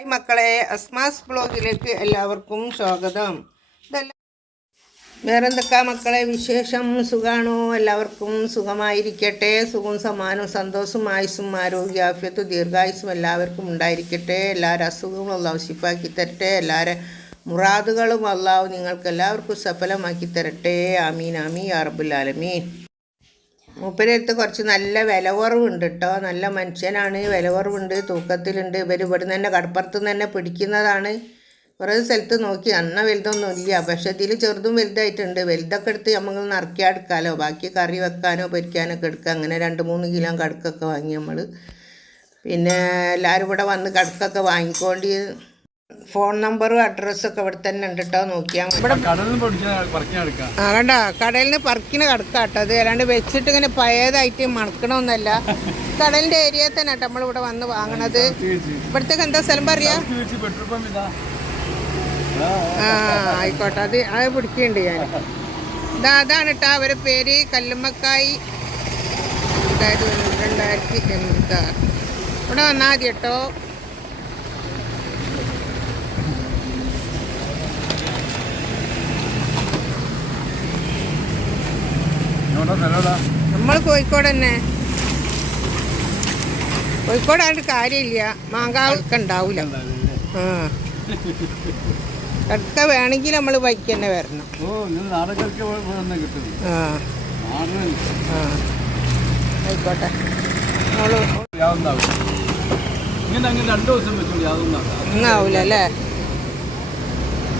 Hi മക്കളെ അസ്മാസ് ബ്ലോഗിലേക്ക് എല്ലാവർക്കും സ്വാഗതം. ഇതെല്ലാം വേറെന്തൊക്കെ മക്കളെ വിശേഷം? സുഖാണോ? എല്ലാവർക്കും സുഖമായിരിക്കട്ടെ. സുഖവും സമാനവും സന്തോഷവും ആയുസ്സും ആരോഗ്യാഫ്യത്തും ദീർഘായുസ്സും എല്ലാവർക്കും ഉണ്ടായിരിക്കട്ടെ. എല്ലാവരും അസുഖങ്ങളും അള്ളാഹു തരട്ടെ. എല്ലാവരും മുറാദുകളും അള്ളാഹു നിങ്ങൾക്ക് എല്ലാവർക്കും സഫലമാക്കി തരട്ടെ. ആമീൻ ആമീൻ അറബുലാലമീൻ മൂപ്പരടുത്ത് കുറച്ച് നല്ല വില കുറവുണ്ട് കേട്ടോ നല്ല മനുഷ്യനാണ് വില കുറവുണ്ട് തൂക്കത്തിലുണ്ട്. ഇവർ ഇവിടെ നിന്ന് തന്നെ കടപ്പുറത്ത് നിന്ന് തന്നെ പിടിക്കുന്നതാണ്. കുറേ സ്ഥലത്ത് നോക്കി അന്ന വലുതൊന്നും ഇല്ല. പക്ഷേ ഇതിൽ ചെറുതും വലുതായിട്ടുണ്ട്. വലുതൊക്കെ എടുത്ത് നമുക്ക് നറുക്കി എടുക്കാമല്ലോ ബാക്കി കറി വെക്കാനോ പൊരിക്കാനൊക്കെ എടുക്കുക. അങ്ങനെ രണ്ട് മൂന്ന് കിലോ കടുക്കൊക്കെ വാങ്ങി നമ്മൾ പിന്നെ എല്ലാവരും ഇവിടെ വന്ന് കടുക്കൊക്കെ വാങ്ങിക്കൊണ്ട് ഫോൺ നമ്പറും അഡ്രസ്സൊക്കെ ഇവിടെ തന്നെ ഉണ്ട് കേട്ടോ നോക്കിയാൽ. ഇവിടെ ആ കണ്ട? കടലിൽ നിന്ന് പറിക്കിന് കേട്ടോ അത് അല്ലാണ്ട് വെച്ചിട്ട് ഇങ്ങനെ പഴയതായിട്ട് മണക്കണമെന്നല്ല കടലിന്റെ ഏരിയ തന്നെ കേട്ടോ നമ്മളിവിടെ വന്ന് വാങ്ങണത്. ഇവിടത്തേക്ക് എന്താ സ്ഥലം പറയാ? ആ ആയിക്കോട്ടെ. അത് അത് പിടിക്കുന്നുണ്ട് ഞാൻ ഇതാ അതാണ് കേട്ടോ അവരെ പേര്. കല്ലുമ്മക്കായി. അതായത് രണ്ടായിരത്തി എന്താ ഇവിടെ വന്നാൽ മതി കേട്ടോ നമ്മൾ കോഴിക്കോട് തന്നെ. കോഴിക്കോടായിട്ട് കാര്യമില്ല. മാങ്കാവൊക്കെ ഉണ്ടാവില്ല ആ. കടുക്ക വേണമെങ്കിൽ നമ്മൾ ബൈക്ക് തന്നെ വരണം. ആ. ആ. ആയിക്കോട്ടെ. യാതൊന്നാവും ഒന്നാവൂല അല്ലേ ഇത് തിന്നണോ അത് തിന്നണോ മാറ്റം ഉണ്ടാവും കുറെ ആ,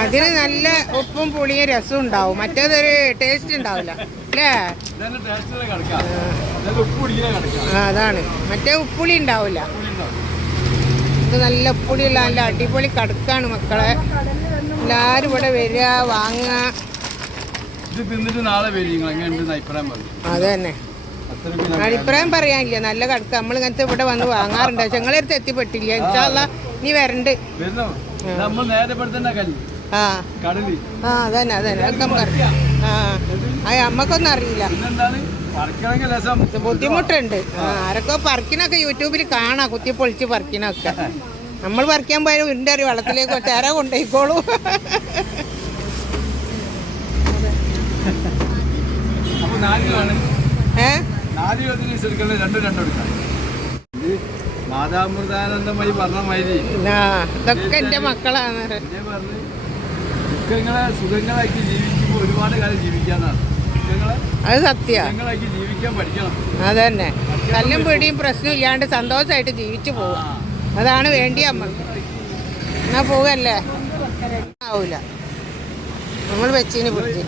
അതിന് നല്ല ഉപ്പും പുളിയും രസം ഉണ്ടാവും. മറ്റേതൊരു ടേസ്റ്റ് ഉണ്ടാവില്ല. അല്ലേ? അതാണ്. മറ്റേ ഉപ്പുളി ഉണ്ടാവില്ല. ഇത് നല്ല ഉപ്പുളിയുള്ള നല്ല അടിപൊളി കടുക്കാണ് മക്കളെ. എല്ലാവരും ഇവിടെ വരിക വാങ്ങുക. ഉണ്ടെന്ന് അഭിപ്രായം പറഞ്ഞു അത് തന്നെ. അഭിപ്രായം പറയാനില്ല. നല്ല കടുക്ക. നമ്മൾ ഇങ്ങനത്തെ ഇവിടെ വന്ന് വാങ്ങാറുണ്ട്. പക്ഷെ ഞങ്ങളടുത്ത് എത്തിപ്പെട്ടില്ല. ഇൻഷാല്ല നീ വരണ്ട്. നമ്മൾ നേരെ ആ. ആ അതന്നെ അതന്നെ. അതൊക്കെ പറയാം ആ. അത് അമ്മക്കൊന്നും അറിയില്ല. ബുദ്ധിമുട്ടുണ്ട്. ആരൊക്കെ പറക്കിനൊക്കെ യൂട്യൂബിൽ കാണാ. കുത്തി പൊളിച്ച് പറക്കിനൊക്കെ നമ്മൾ പറിക്കാൻ പോയാൽ ഉരുണ്ട ഒരു വെള്ളത്തിലേക്ക് ചേര കൊണ്ടുപോയിക്കോളൂ ഏ? നാല് രണ്ടും രണ്ടും ഇത് മാതാമൃതാനന്ദമായി പറഞ്ഞ മാതിരി. ആ ഇതൊക്കെ എന്റെ മക്കളാണ്. ദുഃഖങ്ങളെ സുഖങ്ങളാക്കി ജീവിക്കുമ്പോൾ ഒരുപാട് കാലം ജീവിക്കാന്നാണ്. അത് സത്യ. അതന്നെ. കല്ലും പിടിയും പ്രശ്നം ഇല്ലാണ്ട് സന്തോഷമായിട്ട് ജീവിച്ചു പോവാ. അതാണ് വേണ്ടി അമ്മ. എന്നാ പോവല്ലേ? ആവൂല. നമ്മൾ വെച്ചിന് പിടിച്ച്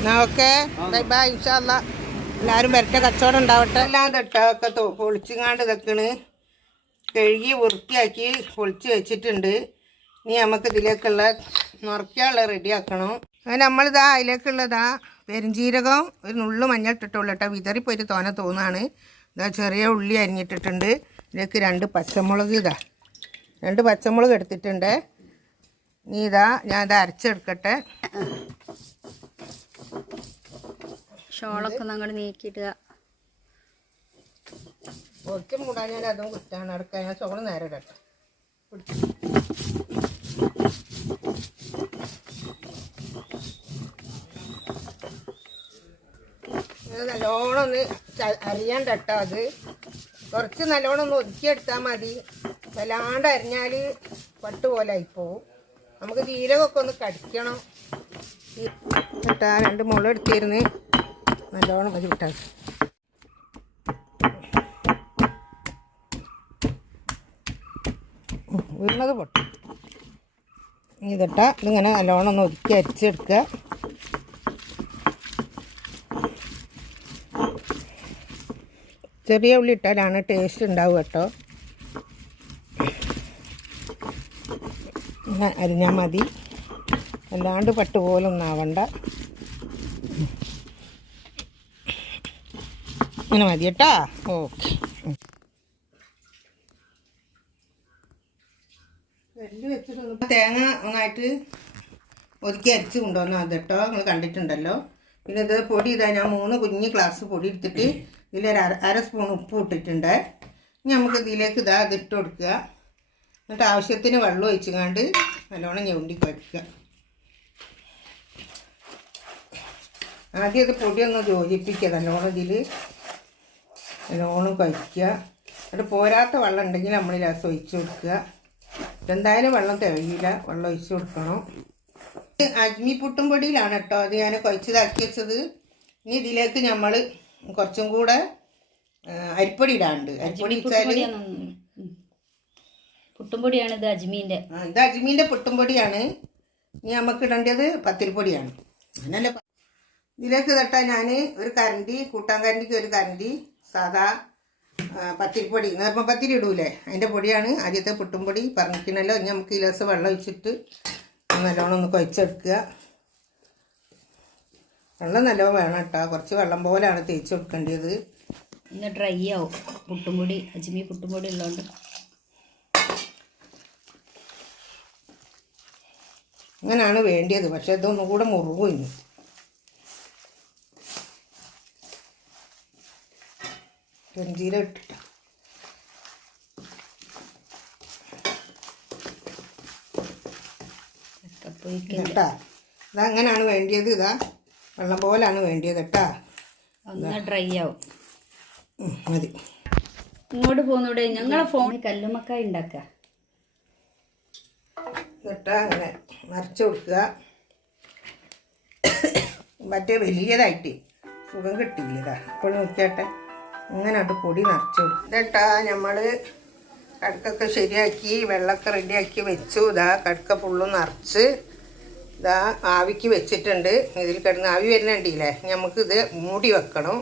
എന്നാ ഓക്കെ. ബൈ ബൈ ഇൻഷാല്ല എല്ലാവരും വരട്ടെ കച്ചവടം ഉണ്ടാവട്ടെ. എല്ലാം തൊട്ടൊക്കെ പൊളിച്ചുങ്ങാണ്ട് ഇതൊക്കെയാണ്. കഴുകി വൃത്തിയാക്കി പൊളിച്ച് വെച്ചിട്ടുണ്ട്. ഇനി നമുക്ക് ഇതിലേക്കുള്ള നുറക്കാനുള്ള റെഡിയാക്കണം. അങ്ങനെ നമ്മളിതാ അതിലേക്കുള്ളതാ പെരുംജീരകം ഒരു നുള്ളു മഞ്ഞൾ ഇട്ടിട്ടുള്ളൂ കേട്ടോ വിതറിപ്പോയിട്ട് തോന തോന്നാണ്. ഇതാ ചെറിയ ഉള്ളി അരിഞ്ഞിട്ടിട്ടുണ്ട്. ഇതിലേക്ക് രണ്ട് പച്ചമുളക് ഇതാ. രണ്ട് പച്ചമുളക് എടുത്തിട്ടുണ്ട്. ഇനി ഇതാ ഞാൻ അരച്ചെടുക്കട്ടെ. ഷോളൊക്കെ ഒന്ന് അങ്ങോട്ട് നീക്കിയിടുക. ഒറ്റ മൂടാൻ ഞാൻ അതും കുറ്റാണ്. അടക്കാൻ ഞാൻ നേരെ നല്ലോണം ഒന്ന് കേട്ടോ അത്. കുറച്ച് നല്ലോണം ഒന്ന് ഒതുക്കിയെടുത്താൽ മതി. വല്ലാണ്ട് അരിഞ്ഞാൽ പട്ടുപോലെ ആയിപ്പോവും. നമുക്ക് ജീരകമൊക്കെ ഒന്ന് കടിക്കണം. കേട്ടാ രണ്ട് മുളക് എടുത്തിരുന്ന്. നല്ലോണം അത് വിട്ടാൽ വീണത് പൊട്ടും. ഇതിട്ട ഇതിങ്ങനെ നല്ലോണം ഒന്ന് ഒതുക്കി അരിച്ചെടുക്കുക. ചെറിയ ഉള്ളി ഇട്ടാലാണ് ടേസ്റ്റ് ഉണ്ടാവുക കേട്ടോ. അരിഞ്ഞാൽ മതി. അല്ലാണ്ട് പട്ടുപോലൊന്നും ആവണ്ട. ഇങ്ങനെ മതി കേട്ടാ. ഓക്കെ. തേങ്ങ ഒന്നായിട്ട് ഒതുക്കി അരിച്ച് കൊണ്ടുവന്നാൽ അത് കേട്ടോ. നിങ്ങൾ കണ്ടിട്ടുണ്ടല്ലോ. പിന്നെ ഇത് പൊടി ഇതാ ഞാൻ മൂന്ന് കുഞ്ഞ് ഗ്ലാസ് പൊടി എടുത്തിട്ട് ഇതിലൊരു അര അര സ്പൂൺ ഉപ്പ് ഇട്ടിട്ടുണ്ട്. ഇനി നമുക്ക് ഇതിലേക്ക് ഇതാ അതിട്ട് കൊടുക്കുക. എന്നിട്ട് ആവശ്യത്തിന് വെള്ളം ഒഴിച്ചുകൊണ്ട് നല്ലോണം ഞെണ്ടി കുഴക്കുക. ആദ്യം ഇത് പൊടിയൊന്ന് യോജിപ്പിക്കുക നല്ലോണം ഇതിൽ നല്ലോണം കഴിക്കുക. എന്നിട്ട് പോരാത്ത വെള്ളം ഉണ്ടെങ്കിൽ നമ്മൾ രസം ഒഴിച്ചു കൊടുക്കുക. എന്തായാലും വെള്ളം തികയില്ല. വെള്ളം ഒഴിച്ചു കൊടുക്കണം. അജ്മി പുട്ടും പൊടിയിലാണ് കേട്ടോ. അത് ഞാൻ കുഴച്ചതാക്കി വെച്ചത്. ഇനി ഇതിലേക്ക് നമ്മൾ കുറച്ചും കൂടെ അരിപ്പൊടി ഇടാണ്ട് അരിപ്പൊടി വെച്ചാൽ പുട്ടുംപൊടിയാണ് ഇത് അജ്മീന്റെ. ആ, ഇത് അജ്മീന്റെ പുട്ടും പൊടിയാണ്. ഇനി നമുക്ക് ഇടേണ്ടത് പത്തിരിപ്പൊടിയാണ്. അങ്ങനല്ല ഇതിലേക്ക് തട്ടാൻ ഞാൻ ഒരു കരണ്ടി കൂട്ടാൻ കരണ്ടിക്ക് ഒരു കരണ്ടി സാധാ പത്തിരിപ്പൊടി. നേർമ്മ പത്തിരി ഇടൂലേ? അതിന്റെ പൊടിയാണ്. ആദ്യത്തെ പുട്ടും പൊടി പറഞ്ഞിരിക്കണല്ലോ. ഇനി നമുക്ക് ഈ ദിവസം വെള്ളം ഒഴിച്ചിട്ട് നല്ലോണം ഒന്ന് കുഴച്ചെടുക്കുക. വെള്ളം നല്ലോണം വേണം കേട്ടോ. കുറച്ച് വെള്ളം പോലെയാണ് തേച്ച് കൊടുക്കേണ്ടത്. ഇന്ന് ഡ്രൈ ആവും. പുട്ടുംപൊടി അജ്മി പുട്ടുംപൊടി ഉള്ളതുകൊണ്ട്. അങ്ങനെയാണ് വേണ്ടിയത്. പക്ഷെ ഇതൊന്നും കൂടെ മുറുകും ഇനി പെഞ്ചീരം ഇട്ടിട്ട. കേട്ടാ ഇതാ അങ്ങനെയാണ് വേണ്ടിയത്. ഇതാ വെള്ളം പോലാണ് വേണ്ടിയത് കേട്ടാ ഒന്ന് ഡ്രൈ ആവും. മതി. ഇങ്ങോട്ട് പോകുന്നൂടെ ഞങ്ങളെ ഫോണിൽ കല്ലുമ്മക്കായ ഉണ്ടാക്കുക എന്നിട്ട് അങ്ങനെ മറിച്ചു കൊടുക്കുക. മറ്റേ വലിയതായിട്ട് സുഖം കിട്ടിയില്ല. ഇതാ. ഇപ്പോൾ നോക്കിയാട്ടെ. ഇങ്ങനെ അത് പൊടി നിറച്ചു എന്നിട്ടാ നമ്മൾ കടുക്കൊക്കെ ശരിയാക്കി വെള്ളമൊക്കെ റെഡിയാക്കി വെച്ചു. ഇതാ കടുക്ക ഫുള്ളും നിറച്ച് ഇതാ ആവിക്ക് വെച്ചിട്ടുണ്ട്. ഇതിൽ കിടന്ന് ആവി വരുന്നുണ്ടില്ലേ നമുക്കിത് മൂടി വെക്കണം.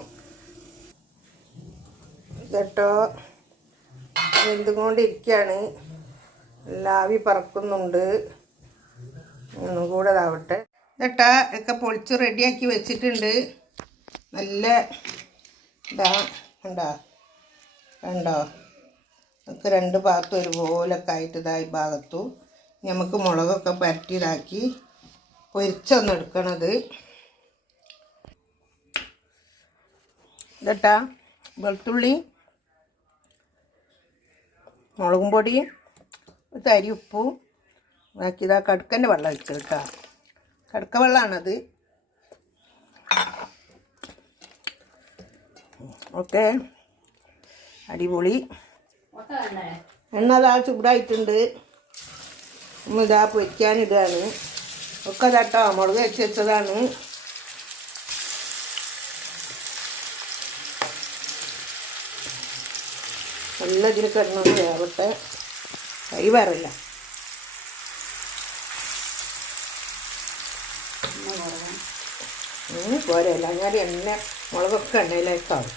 കേട്ടോ വെന്തുകൊണ്ടിരിക്കുകയാണ് എല്ലാ ആവി പറക്കുന്നുണ്ട്. ഒന്നും കൂടെ ഇതാവട്ടെ. എന്നിട്ടാ ഒക്കെ പൊളിച്ച് റെഡിയാക്കി വെച്ചിട്ടുണ്ട്. നല്ല ഇതാ കണ്ടോ? കണ്ടോ? നമുക്ക് രണ്ട് ഭാഗത്തും ഒരുപോലൊക്കെ ആയിട്ട് ഇതായി ഭാഗത്തു. നമുക്ക് മുളകൊക്കെ പരട്ടിയതാക്കി പൊരിച്ചൊന്ന് എടുക്കണത്. ഇതട്ടാ? വെളുത്തുള്ളി മുളകും ഒരു തരി ഉപ്പും ബാക്കി ഇതാ കടുക്കന്റെ വെള്ളം കേട്ടോ. കടുക്ക വെള്ളമാണത് ഓക്കെ. അടിപൊളി. എണ്ണ അതാ ചൂടായിട്ടുണ്ട്. നമ്മൾ ഇതാ പൊരിക്കാനിടാണ് ഒക്കെ കേട്ടോ മുളക് വെച്ച് വെച്ചതാണ്. നല്ല ഇതിന് കിടന്നത് വേവട്ടെ. കൈ വേറില്ല. പോരല്ല ഞാൻ എണ്ണ മുളകൊക്കെ എണ്ണയിലേക്ക് എണ്ണയിലേക്കാവും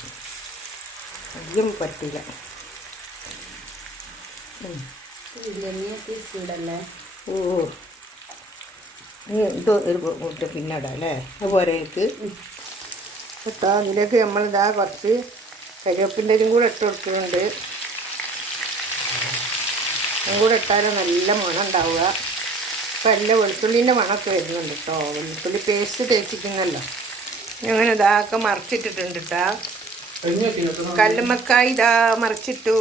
അധികം പറ്റില്ല ഓ. ഇത് ഒരു കൂട്ട് പിന്നെ ഇടാം അല്ലേ? അതുപോലെ എനിക്ക് ഇട്ടാ അതിലേക്ക് നമ്മളിതാ കുറച്ച് കരിവേപ്പിന്റെ കൂടെ ഇട്ട് കൊടുക്കുന്നുണ്ട് അതും കൂടെ ഇട്ടാലും നല്ല മണം ഉണ്ടാവുക. ഇപ്പം എല്ലാ വെളുത്തുള്ളീന്റെ മണമൊക്കെ വരുന്നുണ്ട് കേട്ടോ. വെളുത്തുള്ളി പേസ്റ്റ് തേച്ചിരിക്കുന്നല്ലോ. അങ്ങനെ ഇതാക്കെ മറിച്ചിട്ടിട്ടുണ്ട് കേട്ടാ കല്ലുമ്മക്കായി ഇതാ മറിച്ചിട്ടു.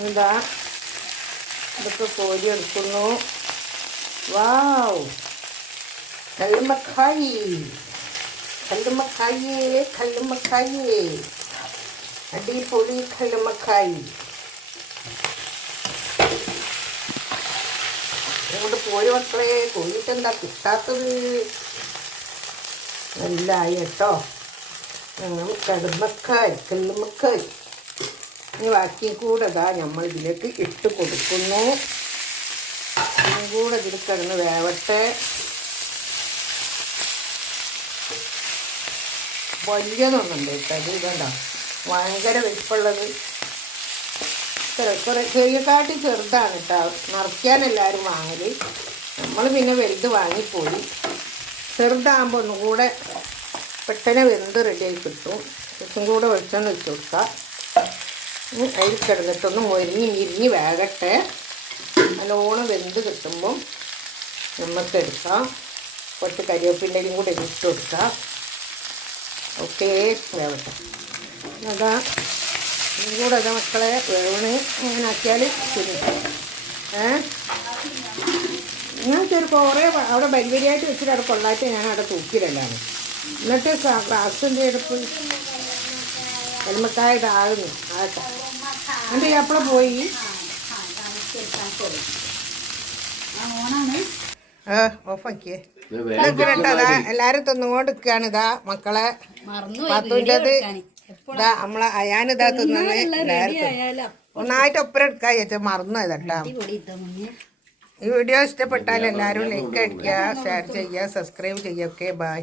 എന്താ ഇതൊക്കെ കോരി എടുക്കുന്നു. വാവ്. കല്ലുമ്മക്കായി. കല്ലുമ്മക്കായേ കല്ലുമ്മക്കായേ. അടിപൊളി കല്ലുമ്മക്കായി. ഇങ്ങോട്ട് പോയി മക്കളെ. പോയിട്ട് എന്താ കിട്ടാത്തത്? നല്ല ആയി കേട്ടോ ഞങ്ങൾ കടുമക്കായി കല്ലുമ്മക്കായി ഇനി ബാക്കി കൂടെ ഇതാ നമ്മൾ ഇതിലേക്ക് ഇട്ട് കൊടുക്കുന്നു. കൂടെ ഇതിൽ കിടന്ന് വേവട്ടെ. വലിയതൊന്നുണ്ട് കേട്ടോ. ഇത് ഇതുണ്ടോ? ഭയങ്കര വലിപ്പമുള്ളത്. കുറെ ചെറിയ കാട്ടി ചെറുതാണ് കേട്ടോ. നിറയ്ക്കാൻ എല്ലാവരും വാങ്ങൽ നമ്മൾ പിന്നെ വലുത് വാങ്ങിപ്പോയി. ചെറുതാകുമ്പോൾ ഒന്നും കൂടെ പെട്ടെന്ന് വെന്ത് റെഡിയായി കിട്ടും. കുറച്ചും കൂടെ വെളിച്ചെണ്ണ വെച്ച് കൊടുക്കാം. അതിൽ കിടന്നിട്ടൊന്ന് മൊരിഞ്ഞ് മിരിഞ്ഞ് വേകട്ടെ. നല്ലോണം വെന്ത് കിട്ടുമ്പം നമുക്ക് എടുക്കാം. കുറച്ച് കരിവേപ്പിന്റെയും കൂടെ ഇട്ട് കൊടുക്കാം. ഓക്കെ വേവട്ടെ. അതാ ഇതും കൂടെ അതാ മക്കളെ വേവണ്. അങ്ങനെ ആക്കിയാൽ ശരി. ഏ? ഇങ്ങനത്തെ ഒരു കുറേ അവിടെ വരി വരിയായിട്ട് വെച്ചിട്ട് അവിടെ കൊള്ളായിട്ട് ഞാൻ അവിടെ തൂക്കിയിടലാണ് എന്നിട്ട് എന്ത് എടുപ്പ് എൽമക്കായ ഇതാകുന്നു ആകട്ടെ. എന്നിട്ട് എപ്പോഴും പോയി. ആ ഓഫാക്കിയേ. എല്ലാരും തിന്നുകൊണ്ട് നിൽക്കുകയാണ് ഇതാ മക്കളെ. പത്തുന്റെത് ഇതാ നമ്മളെ അയാനിതാ തിന്നത് ഒന്നായിട്ട് ഒപ്പരം എടുക്കാൻ ചേച്ചാൽ മറന്നു ഇതട്ടാ ഈ വീഡിയോ ഇഷ്ടപ്പെട്ടാൽ എല്ലാവരും ലൈക്ക് അടിക്കുക ഷെയർ ചെയ്യുക സബ്സ്ക്രൈബ് ചെയ്യുക ഓക്കെ ബൈ